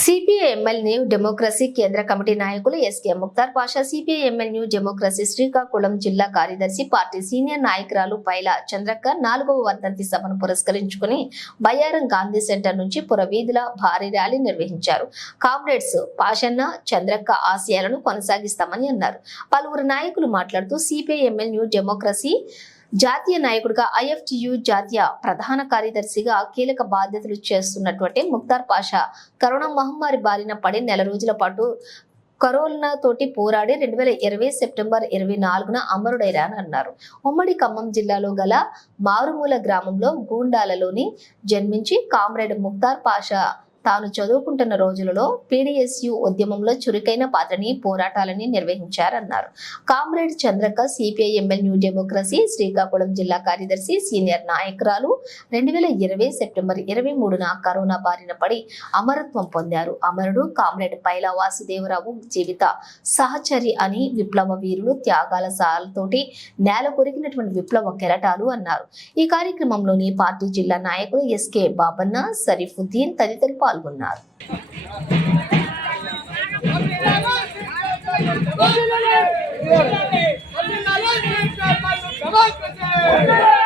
CPIML new democracy కేంద్ర కమిటీ నాయకులు SK Mukhtar Pasha, CPIML new democracy Srikakulam జిల్లా కార్యదర్శి, పార్టీ సీనియర్ నాయకురాలు పైల చంద్రక్క 4వ వర్ధంతి సభను పురస్కరించుకుని బయ్యారం గాంధీ సెంటర్ నుంచి పురవీధుల భారీ ర్యాలీ నిర్వహించారు. కామ్రేడ్స్ పాషన్న, చంద్రక్క ఆశయాలను కొనసాగిస్తామని అన్నారు. పలువురు నాయకులు మాట్లాడుతూ సిపిఐఎంఎల్ న్యూ డెమోక్రసీ జాతీయ నాయకుడిగా, ఐఎఫ్టియు జాతీయ ప్రధాన కార్యదర్శిగా కీలక బాధ్యతలు చేస్తున్నటువంటి ముక్తార్ పాషా కరోనా మహమ్మారి బారిన పడి నెల రోజుల పాటు కరోనా తోటి పోరాడి 2020 సెప్టెంబర్ 24న అమరుడైరాని అన్నారు. ఉమ్మడి ఖమ్మం జిల్లాలో గల మారుమూల గ్రామంలో గూండాలలోని జన్మించి కామ్రేడ్ ముక్తార్ పాషా తాను చదువుకుంటున్న రోజులలో పీడీఎస్యు ఉద్యమంలో చురుకైన పాత్రని, పోరాటాలని నిర్వహించారన్నారు. Comrade Chandrakka CPI ML new democracy Srikakulam జిల్లా కార్యదర్శి, సీనియర్ నాయకురాలు. 2020 సెప్టెంబర్ 23న కరోనా బారిన పడి అమరత్వం పొందారు. అమరుడు కామ్రేడ్ పైల వాసుదేవరావు జీవిత సహచరి అని, విప్లవ వీరులు త్యాగాల సాలతోటి నేల కొరికినటువంటి విప్లవ కెరటాలు అన్నారు. ఈ కార్యక్రమంలోని పార్టీ జిల్లా నాయకులు ఎస్కే బాబన్న, సరీఫుద్దీన్ తదితరులు పాల్గొన్నారు. Democracy!